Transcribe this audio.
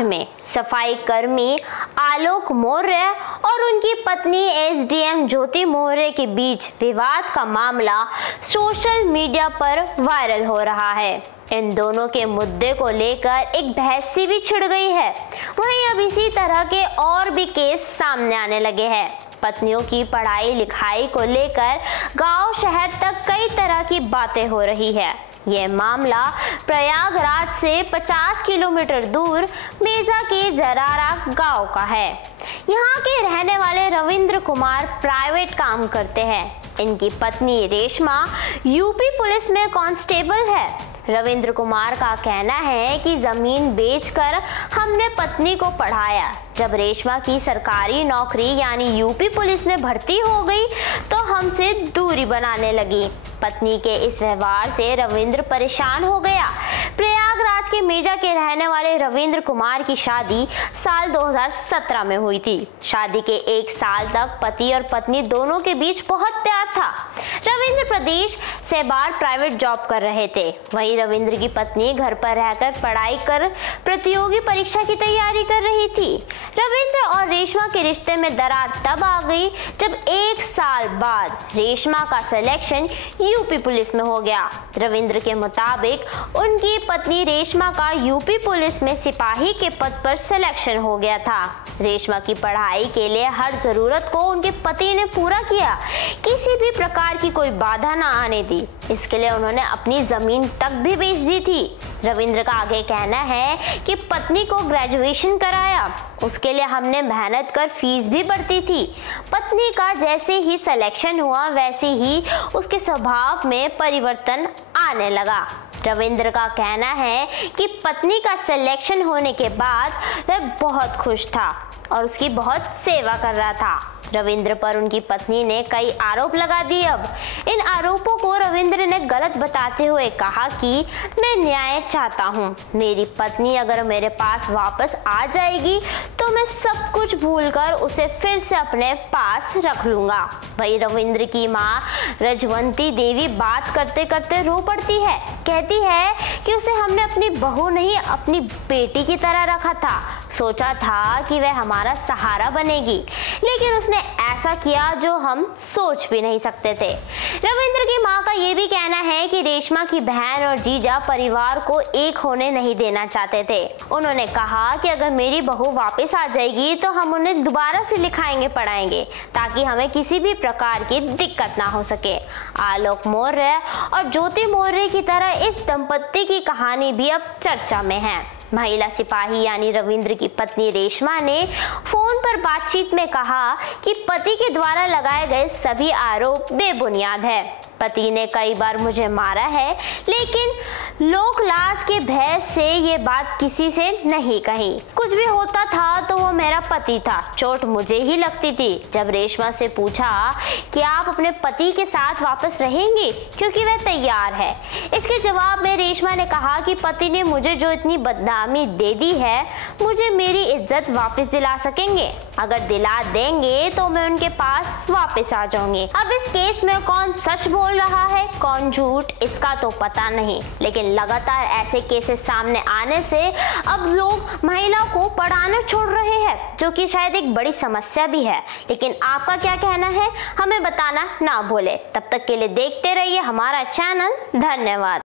राज्य में सफाई कर्मी आलोक मौर्य और उनकी पत्नी एसडीएम ज्योति मौर्य के बीच विवाद का मामला सोशल मीडिया पर वायरल हो रहा है। इन दोनों के मुद्दे को लेकर एक बहस सी भी छिड़ गई है। वहीं अब इसी तरह के और भी केस सामने आने लगे हैं। पत्नियों की पढ़ाई लिखाई को लेकर गांव शहर तक कई तरह की बातें हो रही है। ये मामला प्रयागराज से 50 किलोमीटर दूर मेजा के जरारा गांव का है। यहाँ के रहने वाले रविंद्र कुमार प्राइवेट काम करते हैं। इनकी पत्नी रेशमा यूपी पुलिस में कांस्टेबल है। रविंद्र कुमार का कहना है कि जमीन बेचकर हमने पत्नी को पढ़ाया। जब रेशमा की सरकारी नौकरी यानी यूपी पुलिस में भर्ती हो गई तो हमसे दूरी बनाने लगी। पत्नी के इस व्यवहार से रविंद्र परेशान हो गया। प्रयागराज के मेजा के रहने वाले रविंद्र कुमार की शादी साल 2017 में हुई थी। शादी के 1 साल तक पति और पत्नी दोनों के बीच बहुत प्यार था। रविंद्र प्रदेश से बाहर प्राइवेट जॉब कर रहे थे। वहीं रविंद्र की पत्नी घर पर रहकर पढ़ाई कर प्रतियोगी परीक्षा की तैयारी कर रही थी। रविंद्र और रेशमा के रिश्ते में दरार तब आ गई जब 1 साल बाद रेशमा का सिलेक्शन यूपी पुलिस में हो गया। रविंद्र के मुताबिक उनकी पत्नी रेशमा का यूपी पुलिस में सिपाही के पद पर सिलेक्शन हो गया था। रेशमा की पढ़ाई के लिए हर जरूरत को उनके पति ने पूरा किया। किसी भी प्रकार की कोई बाधा ना आने दी। इसके लिए उन्होंने अपनी जमीन तक भी बेच दी थी। रविंद्र का आगे कहना है कि पत्नी को ग्रेजुएशन कराया। उसके लिए हमने मेहनत कर फीस भी भरती थी। पत्नी का जैसे ही सिलेक्शन हुआ वैसे ही उसके स्वभाव में परिवर्तन आने लगा। रविंद्र का कहना है कि पत्नी का सिलेक्शन होने के बाद वह बहुत खुश था और उसकी बहुत सेवा कर रहा था। रविंद्र पर उनकी पत्नी ने कई आरोप लगा दिए। अब इन आरोपों को रविंद्र ने गलत बताते हुए कहा कि मैं न्याय चाहता हूँ। मेरी पत्नी अगर मेरे पास वापस आ जाएगी तो मैं सब कुछ भूलकर उसे फिर से अपने पास रख लूंगा। वही रविंद्र की माँ रजवंती देवी बात करते करते रो पड़ती है। कहती है कि उसे हमने अपनी बहू नहीं अपनी बेटी की तरह रखा था। सोचा था कि वह हमारा सहारा बनेगी, लेकिन उसने ऐसा किया जो हम सोच भी नहीं सकते थे। रविंद्र की मां का यह भी कहना है कि रेशमा की बहन और जीजा परिवार को एक होने नहीं देना चाहते थे। उन्होंने कहा कि अगर मेरी बहू वापस आ जाएगी तो हम उन्हें दोबारा से लिखाएंगे पढ़ाएंगे ताकि हमें किसी भी प्रकार की दिक्कत ना हो सके। आलोक मौर्य और ज्योति मौर्य की तरह इस दंपत्ति की कहानी भी अब चर्चा में है। महिला सिपाही यानी रविंद्र की पत्नी रेशमा ने फोन पर बातचीत में कहा कि पति के द्वारा लगाए गए सभी आरोप बेबुनियाद है। पति ने कई बार मुझे मारा है, लेकिन लोक लाज के भय से ये बात किसी से नहीं कही। कुछ भी होता था तो वो मेरा पति था, चोट मुझे ही लगती थी। जब रेशमा से पूछा कि आप अपने पति के साथ वापस रहेंगी क्योंकि वह तैयार है, इसके जवाब में रेशमा ने कहा कि पति ने मुझे जो इतनी बदनामी दे दी है, मुझे मेरी इज्जत वापस दिला सकेंगे। अगर दिला देंगे तो मैं उनके पास वापस आ जाऊंगी। अब इस केस में कौन सच बोल रहा है कौन झूठ, इसका तो पता नहीं, लेकिन लगातार ऐसे केसेस सामने आने से अब लोग महिला को पढ़ाना छोड़ रहे हैं, जो कि शायद एक बड़ी समस्या भी है। लेकिन आपका क्या कहना है हमें बताना ना भूले। तब तक के लिए देखते रहिए हमारा चैनल। धन्यवाद।